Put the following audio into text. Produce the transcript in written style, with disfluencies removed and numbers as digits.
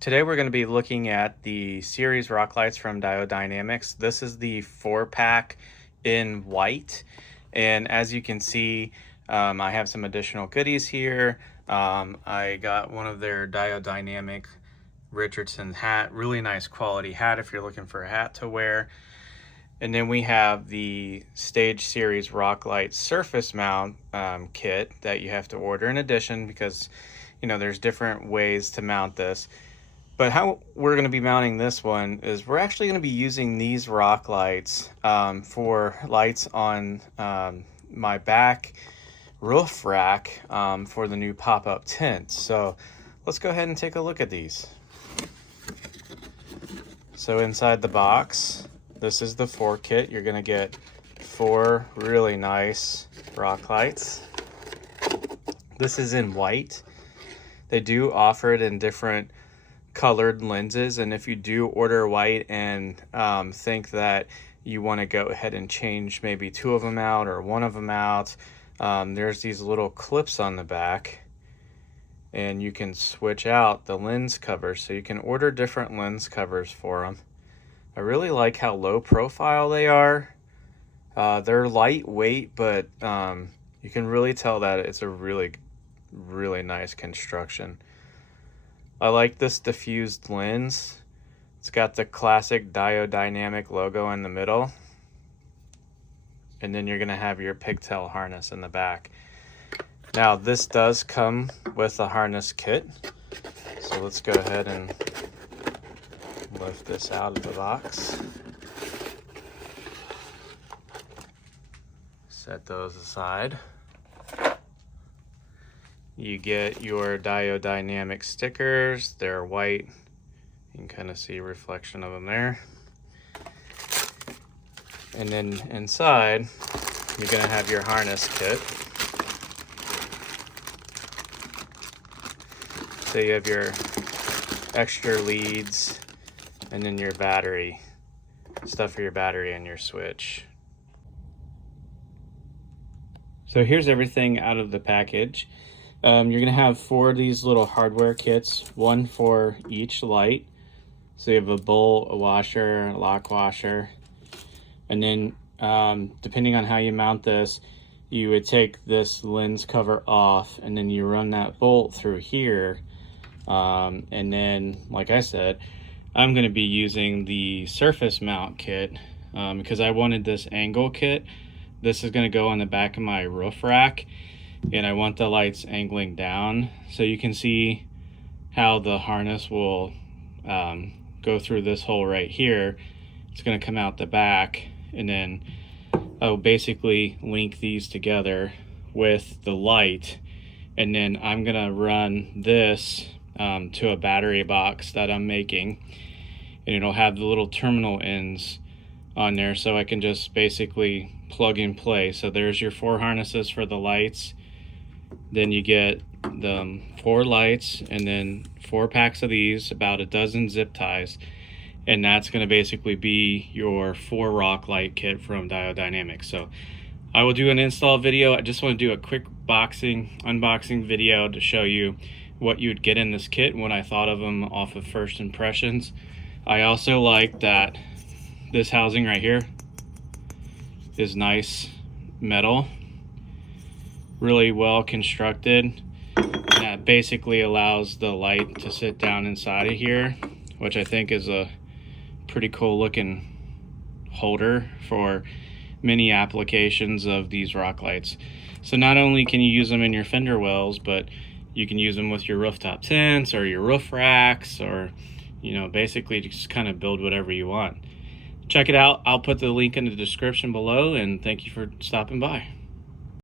Today we're going to be looking at the series rock lights from Diode Dynamics. This is the 4-pack in white, and as you can see, I have some additional goodies here. I got one of their Diode Dynamic Richardson hat, really nice quality hat if you're looking for a hat to wear. And then we have the Stage Series Rock Light Surface Mount kit that you have to order in addition because, you know, there's different ways to mount this. But how we're going to be mounting this one is we're actually going to be using these rock lights for lights on my back roof rack for the new pop-up tent. So let's go ahead and take a look at these. So inside the box, this is the 4 kit. You're going to get 4 really nice rock lights. This is in white. They do offer it in different colored lenses, and if you do order white and think that you want to go ahead and change maybe 2 of them out or 1 of them out, there's these little clips on the back and you can switch out the lens covers, so you can order different lens covers for them. I really like how low profile they are. They're lightweight, but you can really tell that it's a really nice construction. I like this diffused lens. It's got the classic Diode Dynamic logo in the middle. And then you're gonna have your pigtail harness in the back. Now this does come with a harness kit. So let's go ahead and lift this out of the box. Set those aside. You get your Diode Dynamic stickers. They're white. You can kind of see a reflection of them there. And then inside, you're going to have your harness kit. So you have your extra leads and then your battery, stuff for your battery and your switch. So here's everything out of the package. You're going to have 4 of these little hardware kits, 1 for each light. So you have a bolt, a washer, a lock washer. And then depending on how you mount this, you would take this lens cover off and then you run that bolt through here. And then, like I said, I'm going to be using the surface mount kit because I wanted this angle kit. This is going to go on the back of my roof rack. And I want the lights angling down so you can see how the harness will go through this hole right here. It's going to come out the back, and then I'll basically link these together with the light, and then I'm going to run this to a battery box that I'm making, and it'll have the little terminal ends on there so I can just basically plug and play. So there's your 4 harnesses for the lights. Then you get the 4 lights and then 4 packs of these, about a dozen zip ties, and that's going to basically be your 4 rock light kit from Diode Dynamics. So I will do an install video. I just want to do a quick unboxing video to show you what you would get in this kit when I thought of them off of first impressions. I also like that this housing right here is nice metal, really well constructed. That basically allows the light to sit down inside of here, which I think is a pretty cool looking holder for many applications of these rock lights. So not only can you use them in your fender wells, but you can use them with your rooftop tents or your roof racks, or, you know, basically just kind of build whatever you want. Check it out. I'll put the link in the description below, and thank you for stopping by.